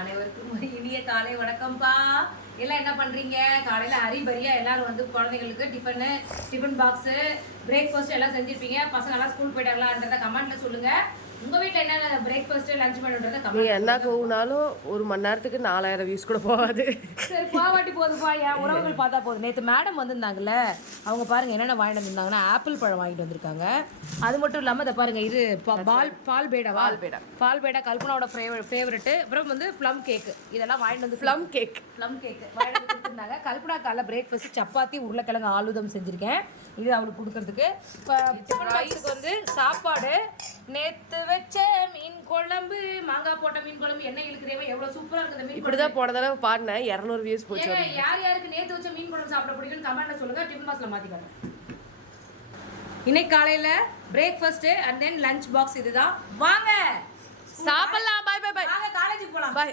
அனைவருக்கும் ஒரு இனிய காலை வணக்கம்பா. எல்லாம் என்ன பண்றீங்க? காலையில ஹரிபரியா எல்லாரும் வந்து குழந்தைங்களுக்கு டிஃபன் பாக்ஸ், பிரேக்ஃபாஸ்ட் எல்லாம் செஞ்சிருப்பீங்க. பசங்க எல்லாம் ஸ்கூல் போயிட்டாங்களான்றத கமெண்ட்ல சொல்லுங்க. உங்க வீட்டுல என்ன பிரேக்ஃபாஸ்ட் லஞ்ச் பண்ணுன்றத நீ கமெண்ட் என்ன போகுனாலும் ஒரு மணி நேரத்துக்கு 4000 வியூஸ் கூட போகாது. சரி பாவாட்டி போதுப்பா. என் உறவுகள் பார்த்தா போதும். நேற்று மேடம் வந்திருந்தாங்கல்ல, அவங்க பாருங்க என்னென்ன வாங்கிட்டு வந்திருந்தாங்கன்னா ஆப்பிள் பழம் வாங்கிட்டு வந்திருக்காங்க. அது மட்டும் இல்லாமல் இதை பாருங்க, இது பால் பேடா கல்பனாவோட ஃபேவரெட்டு. அப்புறம் வந்து ப்ளம் கேக்கு, இதெல்லாம் வாங்கிட்டு வந்து ப்ளம் கேக் வாங்கிட்டு வந்து கொடுத்துருந்தாங்க. கல்பனா காலைல பிரேக்ஃபாஸ்ட் சப்பாத்தி உருளைக்கிழங்கு ஆலுதம் செஞ்சுருக்கேன். இது அவளுக்கு கொடுக்கறதுக்கு. இப்போ டிஃபன் பாக்ஸுக்கு வந்து சாப்பாடு, நேற்று வச்ச மீன் குழம்பு, மாங்காய் போட்ட மீன் குழம்பு, எண்ணெய் இழுக்கிறேன். எவ்வளோ சூப்பராக இருக்குது மீன். இப்படிதான் போன தடவை பாடினேன், 200 வியூஸ் போச்சு. யார் யாருக்கு நேற்று வச்ச மீன் குழம்பு சாப்பிட பிடிக்கும்னு கமெண்ட்ல சொல்லுங்க. டிஃபன் பாக்ஸ்ல மாத்திக்கோங்க. இன்னைக்கு காலையில breakfast and then lunch box இதுதான். வாங்க சாப்பிடலாம். Bye bye bye. வாங்க காலேஜுக்கு போலாம். பை.